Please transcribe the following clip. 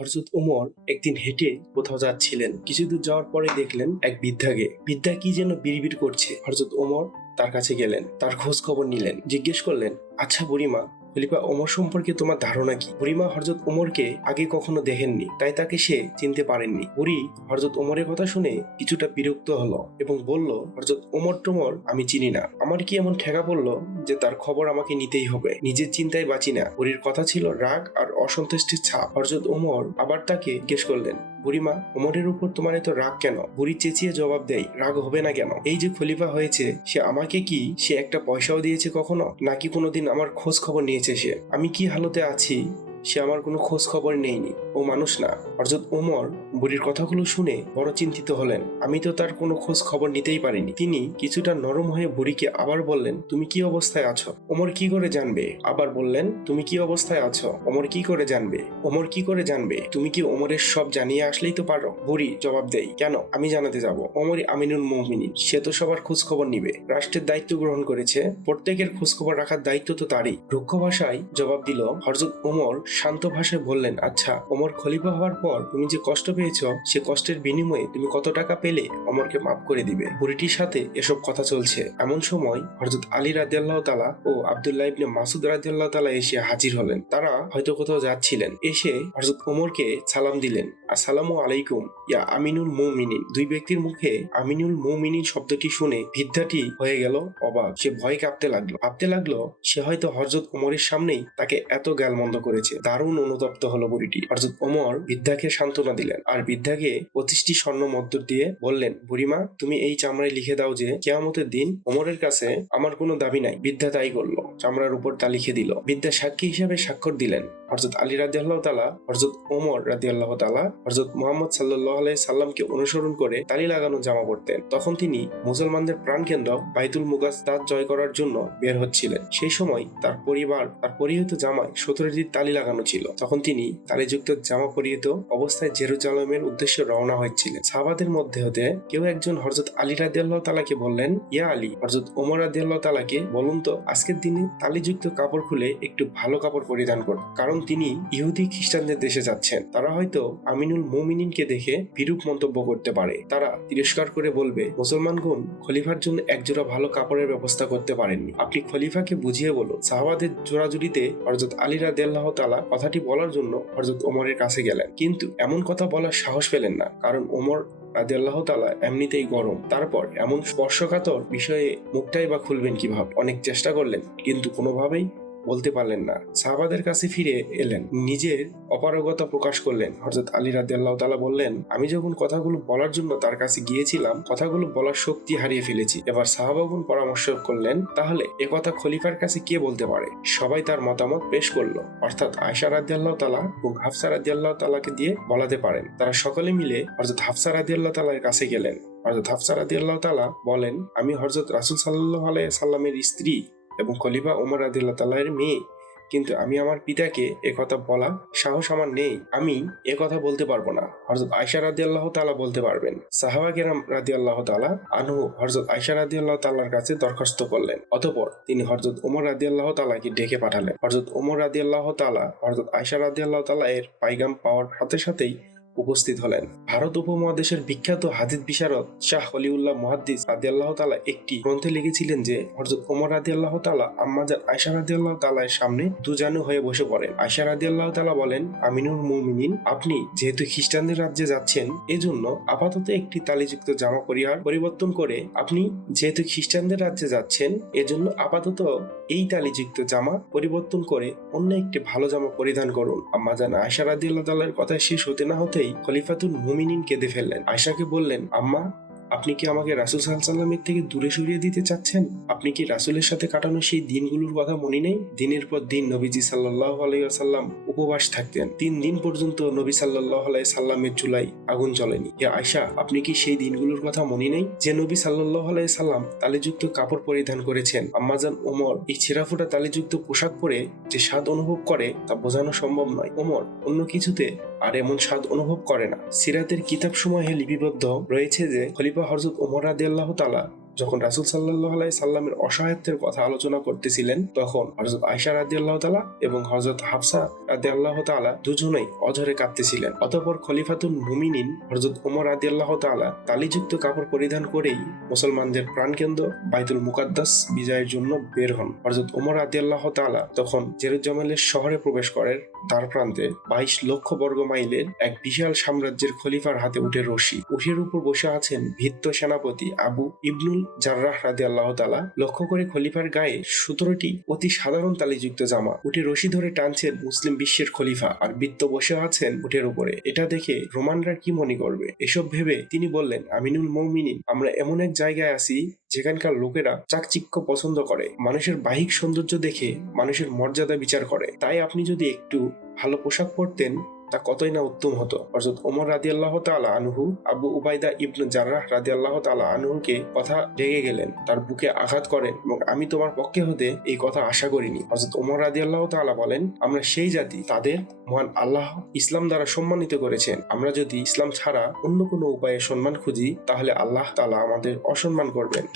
হরজত ওমর একদিন হেঁটে কোথাও যাচ্ছিলেন। কিছু দূর যাওয়ার পরে দেখলেন এক বৃদ্ধাকে বৃদ্ধা কি যেন বিড়বিড় করছে। হরজত ওমর তার কাছে গেলেন, তার খোঁজ খবর নিলেন, জিজ্ঞেস করলেন আচ্ছা বুড়িমা, খলিফা ওমর সম্পর্কে তোমার ধারণা কি? বুড়িমা হরজত ওমরকে আগে কখনো দেখেননি, তাই তাকে সে চিনতে পারেননি। বুড়ি হরজত ওমরের কথা শুনে কিছুটা বিরক্ত হলো এবং বলল হরজত ওমর টোমর আমি চিনি না। আমার কি এমন ঠেকা পড়ল যে তার খবর আমাকে নিতেই হবে। নিজের চিন্তায় বাঁচি না। হরির কথা ছিল রাগ আর অসন্তুষ্টির ছাপ। হরজত ওমর আবার তাকে জিজ্ঞেস করলেন, বুড়িমা, ওমরের উপর তোমার এত রাগ কেন? বুড়ি চেঁচিয়ে জবাব দেয়, রাগ হবে না কেন? এই যে খলিফা হয়েছে, সে আমাকে কি, সে একটা পয়সাও দিয়েছে কখনো? নাকি কোনোদিন আমার খোঁজ খবর নিয়েছে সে? আমি কি হালতে আছি? সে আমার কোনো খোঁজ খবর নেয়নি। ও মানুষ না। হরজত ওমর, বুড়ির কথাগুলো শুনে বড় চিন্তিত হলেন। আমি তো তার কোনো খোঁজ খবর নিতেই পারিনি। তিনি কিছুটা নরম হয়ে বুড়িকে আবার বললেন, তুমি কি অবস্থায় আছো? ওমর কি করে জানবে? আবার বললেন, তুমি কি অবস্থায় আছো? ওমর কি করে জানবে? ওমর কি করে জানবে? তুমি কি ওমরের সব জানিয়ে আসলেই তো পারো? বুড়ি, জবাব দেই। কেন? আমি জানাতে যাব। ওমরই আমিনুল মমিনী। সে তো সবার খোঁজ খবর নিবে। রাষ্ট্রের দায়িত্ব গ্রহণ করেছে। প্রত্যেকের খোঁজ খবর রাখার দায়িত্ব তো তারই। রুক্ষ ভাষায় জবাব দিল হরজত ওমর শান্ত ভাষায় বললেন আচ্ছা ওমর খলিফা হওয়ার পর তুমি যে কষ্ট পেয়েছ, সে কষ্টের বিনিময়ে তুমি কত টাকা পেলে ওমরকে মাফ করে দিবে। বুড়িটির সাথে এসব কথা চলছে। এমন সময় হরজত আলী রাদিয়াল্লাহ তালা ও আবদুল্লাহ ইবনে মাসুদ রাদিয়াল্লাহ তালা এসে হাজির হলেন। তারা হয়তো কোথাও যাচ্ছিলেন। এসে হরজত ওমরকে সালাম দিলেন। আসসালামু আলাইকুম, ইয়া আমিনুল মৌমিনিন। দুই ব্যক্তির মুখে আমিনুল মৌমিনিন শব্দটি শুনে বৃদ্ধাটি হয়ে গেল, অবাক। সে ভয় কাঁপতে লাগল। ভাবতে লাগল, সে হয়তো হরজত ওমরের সামনেই তাকে এত গালমন্দ করেছে। দারুণ অনুতপ্ত হলো বুড়িটি। অর্থাৎ অমর বৃদ্ধাকে সান্ত্বনা দিলেন আর বৃদ্ধাকে পঁচিশটি স্বর্ণ মধ্য দিয়ে বললেন, বুড়িমা, তুমি এই চামড়ায় লিখে দাও যে, কেয়ামতের দিন অমরের কাছে আমার কোনো দাবি নাই। বৃদ্ধা তাই করল, চামড়ার উপর তা লিখে দিল। বৃদ্ধা সাক্ষী হিসাবে স্বাক্ষর দিলেন। হরজত আলী রাজি আল্লাহ তালা হরজত ওমর রাজি আল্লাহ তালা হরজত মোহাম্মদ সাল্লাহ আলাই সাল্লামকে অনুসরণ করে তালি লাগানো জামা পড়তেন তখন তিনি মুসলমানদের প্রাণকেন্দ্র বাইতুল মুগাস্তাদ জয় করার জন্য বের হচ্ছিলেন। সেই সময় তার পরিবার, তার পরিহিত জামায় সতেরোটি তালি লাগানো ছিল। তখন তিনি তালিযুক্ত জামা পরিহিত অবস্থায় জেরুজালেমের উদ্দেশ্যে রওনা হয়েছিলেন। সাহাবাদের মধ্যে হতে কেউ একজন হরজত আলী রাজি আল্লাহ তালাকে বললেন, ইয়া আলী হরজত ওমর রাজি আল্লাহ তালাকে বলুন তো, আজকের দিনে তালিযুক্ত কাপড় খুলে একটু ভালো কাপড় পরিধান করুন কারণ তিনি ইহুদি খ্রিস্টানদের দেশে যাচ্ছেন, তারা হয়তো আমিনুল মোমিনিনকে দেখে বিরূপ মন্তব্য করতে পারে। তারা তিরস্কার করে বলবে, মুসলমানগণ খলিফার জন্য একজোড়া ভালো কাপড়ের ব্যবস্থা করতে পারেননি। আপনি খলিফাকে বুঝিয়ে বলুন। সাহাবাদের জোড়াজুড়িতে হরজত আলী রাদিয়াল্লাহ তালা কথাটি বলার জন্য হরজত ওমরের কাছে গেলেন। কিন্তু এমন কথা বলার সাহস পেলেন না, কারণ ওমর তালা এমনিতেই গরম। তারপর এমন স্পর্শকাতর বিষয়ে মুখটাই বা খুলবেন কীভাবে? অনেক চেষ্টা করলেন, কিন্তু কোনোভাবেই বলতে পারলেন না। সাহাবাদের কাছে ফিরে এলেন। নিজের অপারগতা প্রকাশ করলেন। হজরত আলী রাদি আল্লাহ তালা বললেন, আমি যখন কথাগুলো বলার জন্য তার কাছে গিয়েছিলাম, কথাগুলো বলার শক্তি হারিয়ে ফেলেছি। এবার সাহাবাগুন পরামর্শ করলেন, তাহলে এ কথা খলিফার কাছে কে বলতে পারে? সবাই তার মতামত পেশ করল। অর্থাৎ আয়সা রাদি আল্লাহ তালা এবং হাফসা রাদি আল্লাহ তালাকে দিয়ে বলাতে পারেন। তারা সকলে মিলে হজরত হাফসা রাদি আল্লাহ তালার কাছে গেলেন। হজরত হাফসা রাদি আল্লাহ তালা বলেন, আমি হজরত রাসুল সাল্লাহ আলাই সাল্লামের স্ত্রী। এবং খলিফা ওমর আদিল্লা তাল্লাহের মেয়ে। কিন্তু আমি আমার পিতাকে এ কথা বলা সাহস আমার নেই। আমি এ কথা বলতে পারব না। হরজত আয়সা রাদি আল্লাহ তালা বলতে পারবেন। সাহাবা কেরাম রাদি আল্লাহ তালা আনহু হরজত আয়সা রাদি আল্লাহ তাল্লার কাছে দরখাস্ত করলেন। অতপর তিনি হরজত ওমর রাদি আল্লাহ তালাকে ডেকে পাঠালেন। হরজত ওমর রাদি আল্লাহ তালা হরজত আয়সা রাদি আল্লাহ তালা এর পাইগাম পাওয়ার সাথে সাথেই উপস্থিত হলেন। ভারত উপমহাদেশের বিখ্যাত হাদিস বিশারদ শাহ হলিউল্লাহ মহাদ্দিস আদি আল্লাহ তালা একটি গ্রন্থে লিখেছিলেন যে হরজত ওমর আদি আল্লাহ তালা আম্মাজার আয়সা রাদি আল্লাহ তালার সামনে দুজানু হয়ে বসে পড়েন। আয়সা রাদি আল্লাহ তালা বলেন আমিনুর মুমিনিন, আপনি যেহেতু খ্রিস্টানদের রাজ্যে যাচ্ছেন, এজন্য আপাতত একটি তালিযুক্ত জামা পরিহার পরিবর্তন করে আপনি যেহেতু খ্রিস্টানদের রাজ্যে যাচ্ছেন, এজন্য আপাতত এই তালিযুক্ত জামা পরিবর্তন করে অন্য একটি ভালো জামা পরিধান করুন। আম্মাজান আয়সা রাদি আল্লাহ তালার কথা শেষ হতে না হতেই খলিফাতুল মুমিনিন কেঁদে ফেললেন। আয়সাকে বললেন, আম্মা, আপনি কি আমাকে রাসুল সাল্লামের থেকে দূরে সরিয়ে দিতে চাচ্ছেন? আপনি কি রাসুলের সাথে কাটানো সেই দিনগুলোর কথা মনে নেই? দিনের পর দিন নবীজি সাল্লাহ আলাইসাল্লাম উপবাস থাকতেন। তিন দিন পর্যন্ত নবী সাল্লাহ আলাই সাল্লামের চুলাই আগুন জ্বলেনি। হে আয়সা আপনি কি সেই দিনগুলোর কথা মনে নেই? যে নবী সাল্লাহ আলাই সাল্লাম তালিযুক্ত কাপড় পরিধান করেছেন। আম্মাজান ওমর, এই ছেঁড়াফোটা তালিযুক্ত পোশাক পরে যে স্বাদ অনুভব করে তা বোঝানো সম্ভব নয়। ওমর, অন্য কিছুতে আর এমন স্বাদ অনুভব করে না। সিরাতের কিতাব সমূহে লিপিবদ্ধ রয়েছে যে খলিফা হরজত ওমর রাদি আল্লাহ তালা যখন রাসুল সাল্লাহ আলাই সাল্লামের অসহায়ত্বের কথা আলোচনা করতেছিলেন, তখন হজরত আয়সা রাদি আল্লাহ তালা এবং হজরত হাফসা রাদি আল্লাহ তালা দুজনেই অঝরে কাঁদতেছিলেন। অতপর খলিফাতুল মুমিনিন হজরত ওমর রাদি আল্লাহ তালা তালিযুক্ত কাপড় পরিধান করেই মুসলমানদের প্রাণকেন্দ্র বাইতুল মুকাদ্দাস বিজয়ের জন্য বের হন। হজরত ওমর রাদি আল্লাহ তালা তখন জেরুজামালের শহরে প্রবেশ করেন। তার প্রান্তে বাইশ লক্ষ বর্গ মাইলের এক বিশাল সাম্রাজ্যের খলিফার হাতে উঠে রশি। উঠের উপর বসে আছেন ভিত্ত সেনাপতি আবু ইবনুল জার্রাহ রাদি আল্লাহ তালা লক্ষ্য করে খলিফার গায়ে সতেরোটি অতি সাধারণ তালিযুক্ত জামা। উঠে রশি ধরে টানছেন মুসলিম বিশ্বের খলিফা আর বৃত্ত বসে আছেন উঠের উপরে। এটা দেখে রোমানরা কি মনে করবে? এসব ভেবে তিনি বললেন, আমিনুল মৌমিনিন, আমরা এমন এক জায়গায় আছি যেখানকার লোকেরা চাকচিক্য পছন্দ করে। মানুষের বাহিক সৌন্দর্য দেখে মানুষের মর্যাদা বিচার করে। তাই আপনি যদি একটু ভালো পোশাক পরতেন তা কতই না উত্তম হতো। অর্থাৎ ওমর রাদি আল্লাহ তালা আনহু, আবু উবাইদা ইবনু জার্রাহ রাদি আল্লাহ তালা আনহুকে কথা রেগে গেলেন, তার বুকে আঘাত করেন এবং আমি তোমার পক্ষে হতে এই কথা আশা করিনি। অর্থাৎ ওমর রাদি আল্লাহ তালা বলেন, আমরা সেই জাতি, তাদের মহান আল্লাহ ইসলাম দ্বারা সম্মানিত করেছেন। আমরা যদি ইসলাম ছাড়া অন্য কোনো উপায়ে সম্মান খুঁজি, তাহলে আল্লাহ তালা আমাদের অসম্মান করবেন।